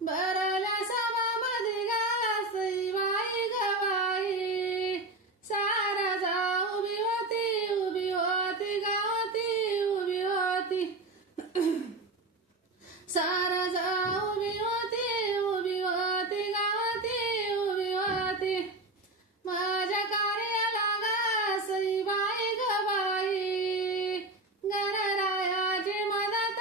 भरल्या सभामधी गा सईबाई गवाई सारा जा उभी होती गावती उभी होती सारा जा उभी होती गावती उभी होती माझ्या कार्याला गा सईबाई गवाई गणरायाची मदत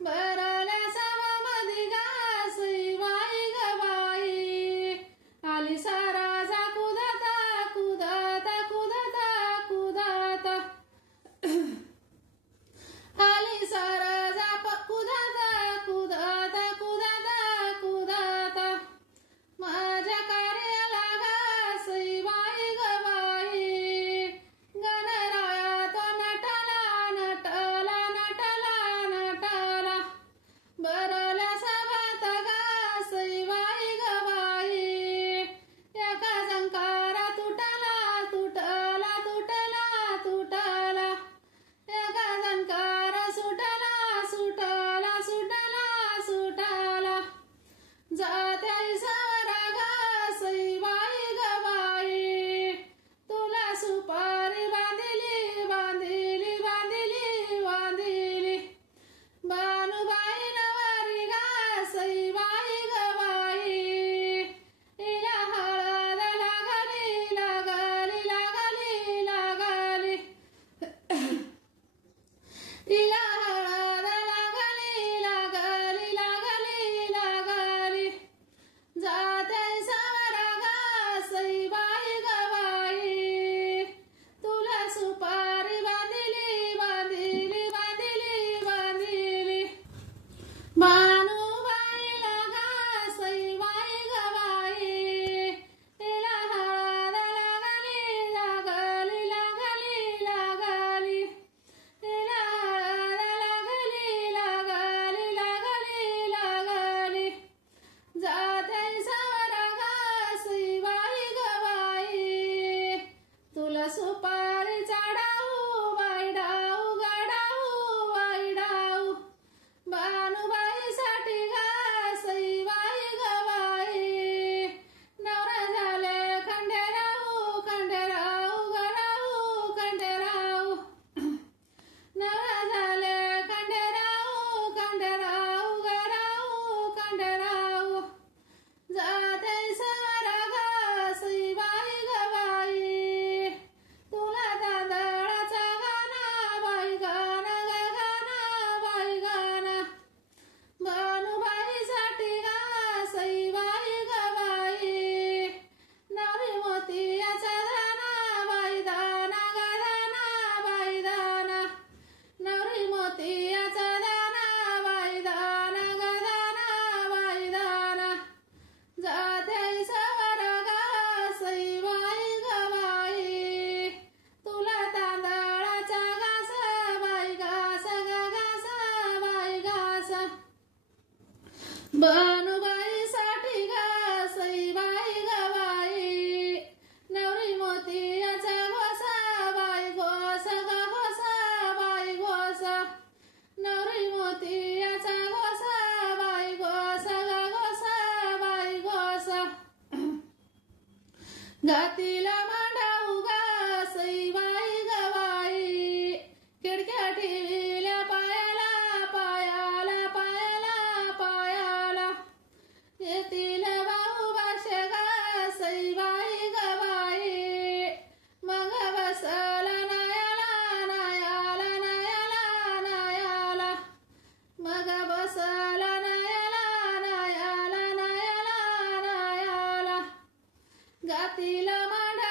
भरल्या सभामधी गा सईबाई गवाई आली सारा जा कुदता आली सारा जा कुदता माझ्या कार्याला गा सईबाई गवाई गणराया तो नटला भरल्या सभात गा सईबाई गवाई एका झंकारा तुटला एका झंकार सुटला जात्या इसारा गा सईबाई गवाई तुला सुपारी बांधिली भानुबाई नवारी गा सईबाई गवाई इला हळद लागली तिला हळद लागली जात्या सारा गा सईबाई गवाई तुला सुपारी बांधिली भानुबाईला गा सईबाई गवाई तिला हळद लागली तिला लागली जात्या सारा गा सईबाई गवाई तुला सुपारी चढाऊ बाई डाऊ भानुबाईसाठी गा सईबाई गवाई नवरा झाले खंडेराऊ नवरा झाले खंडेराऊ जात्या सारा गा सईबाई गवाई तुला तांदळाचा गाणा बाई गाणा भानुबाईसाठी गा सईबाई गवाई नवरी मोतियाचा दाना बाई दाना नवरी मोतियाचा दाना बाई दाना जात्या सारा गा सईबाई गवाई तुला तांदळाचा घास बाई घास भानुबाईसाठी गा सईबाई गवाई नवरी मोतियाचा घोसा बाई घोस नवरी मोतियाचा घोसा बाई घोस घातीला मांडाऊ गा सईबाई गवाई खिडक्या ठेविल्या पायाला येतील भाऊ भाष्य गा सईबाई गवाई मग बसला नायाला मग बसला नायाला घातीला मांड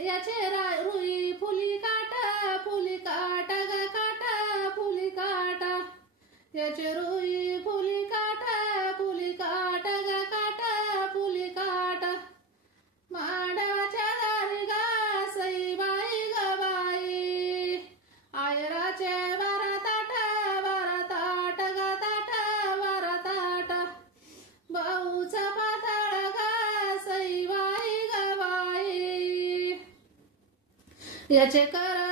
याचे रुई फुली काटा ग काटा फुली काटा याचे रुई फुली काटा ग काटा फुली काटा मांडवाच्या दारी गा सईबाई ग बाई आयराचे बारा ताट ग ताट भाऊचा पाताळ गा सईबाई ग बाई याचे कर